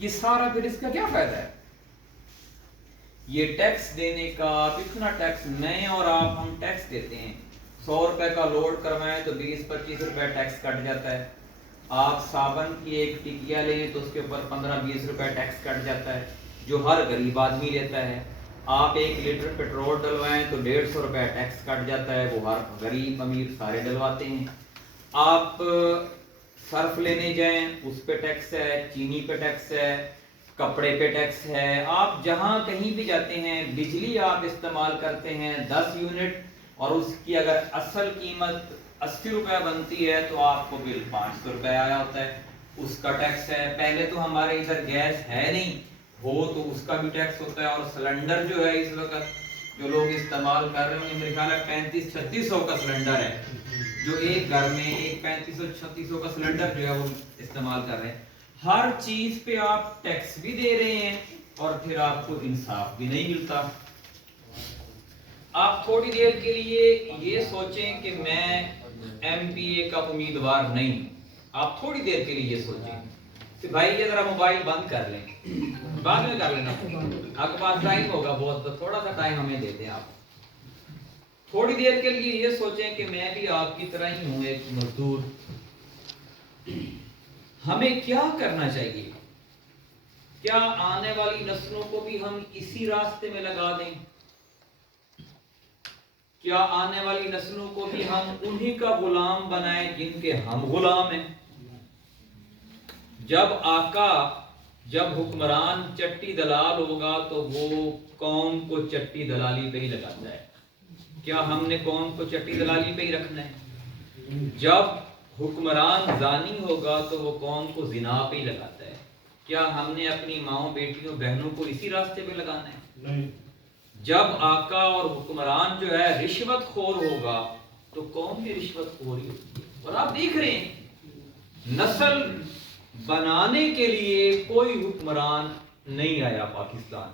یہ سارا پھر اس کا کیا فائدہ ہے؟ یہ ٹیکس دینے کا، آپ اتنا ٹیکس، میں اور آپ ہم ٹیکس دیتے ہیں، 100 روپے کا لوڈ کروائیں تو 20-25 روپے ٹیکس کٹ جاتا ہے، آپ صابن کی ایک ٹکیا لیں تو اس کے اوپر 15-20 روپے ٹیکس کٹ جاتا ہے جو ہر غریب آدمی لیتا ہے، آپ 1 لیٹر پیٹرول ڈلوائیں تو 150 روپے ٹیکس کٹ جاتا ہے، وہ ہر غریب امیر سارے ڈلواتے ہیں، آپ صرف لینے جائیں اس پہ ٹیکس ہے، چینی پہ ٹیکس ہے، کپڑے پہ ٹیکس ہے، آپ جہاں کہیں بھی جاتے ہیں، بجلی آپ استعمال کرتے ہیں 10 یونٹ اور اس کی اگر اصل قیمت 80 روپے بنتی ہے تو آپ کو بل 500 روپے آیا ہوتا ہے، اس کا ٹیکس ہے۔ پہلے تو ہمارے ادھر گیس ہے نہیں، ہو تو اس کا بھی ٹیکس ہوتا ہے، اور سلنڈر جو ہے اس وقت جو لوگ استعمال کر رہے ہیں میرے خیال ہے 3500-3600 کا سلنڈر ہے، جو ایک گھر میں ایک 3500-3600 کا سلنڈر جو ہے وہ استعمال کر رہے ہیں۔ ہر چیز پہ آپ ٹیکس بھی دے رہے ہیں اور پھر آپ کو انصاف بھی نہیں ملتا۔ آپ تھوڑی دیر کے لیے یہ سوچیں کہ میں ایم پی اے کا امیدوار نہیں، آپ تھوڑی دیر کے لیے یہ سوچیں کہ بھائی یہ ذرا موبائل بند کر لیں، بعد میں کر لینا، آپ کے پاس ٹائم ہوگا بہت، تھوڑا سا ٹائم ہمیں دے دیں۔ آپ تھوڑی دیر کے لیے یہ سوچیں کہ میں بھی آپ کی طرح ہی ہوں ایک مزدور، ہمیں کیا کرنا چاہیے؟ کیا آنے والی نسلوں کو بھی ہم اسی راستے میں لگا دیں؟ کیا آنے والی نسلوں کو بھی ہم انہی کا غلام بنائیں جن کے ہم غلام ہیں؟ جب آقا، جب حکمران چٹی دلال ہوگا تو وہ قوم کو چٹی دلالی پہ ہی لگاتا ہے، کیا ہم نے قوم کو چٹی دلالی پہ ہی رکھنا ہے؟ جب حکمران زانی ہوگا تو وہ قوم کو زنا پہ ہی لگاتا ہے، کیا ہم نے اپنی ماؤں بیٹیوں بہنوں کو اسی راستے پہ لگانا ہے؟ نہیں۔ جب آقا اور حکمران جو ہے رشوت خور ہوگا تو قوم بھی رشوت خور ہی ہوتی ہے، اور آپ دیکھ رہے ہیں نسل بنانے کے لیے کوئی حکمران نہیں آیا پاکستان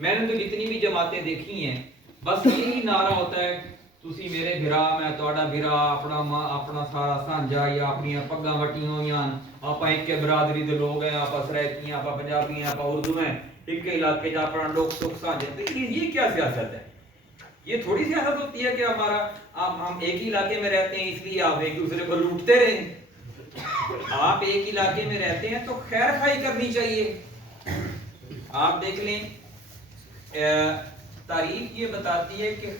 میں نے تو جتنی بھی جماعتیں دیکھی ہیں بس یہی نعرہ ہوتا ہے تسی میرے بھرا میں تہاڈا بھرا، اپنا ماں اپنا سارا سانجا، یا اپنی پگاں وٹی ہوئیاں، آپ ایک کے برادری دے لوگ ہیں، آپ سرائکی ہیں، آپ پنجابی ہیں، آپ اردو ہیں، ایک کے علاقے جا اپنا لوگ سکھ سانجے، یہ کیا سیاست ہے؟ یہ تھوڑی سیاست ہوتی ہے کہ ہمارا ہم ایک ہی علاقے میں رہتے ہیں اس لیے آپ ایک دوسرے کو لوٹتے رہیں۔ آپ ایک علاقے میں رہتے ہیں تو خیر خائی کرنی چاہیے۔ آپ دیکھ لیں تاریخ یہ بتاتی ہے کہ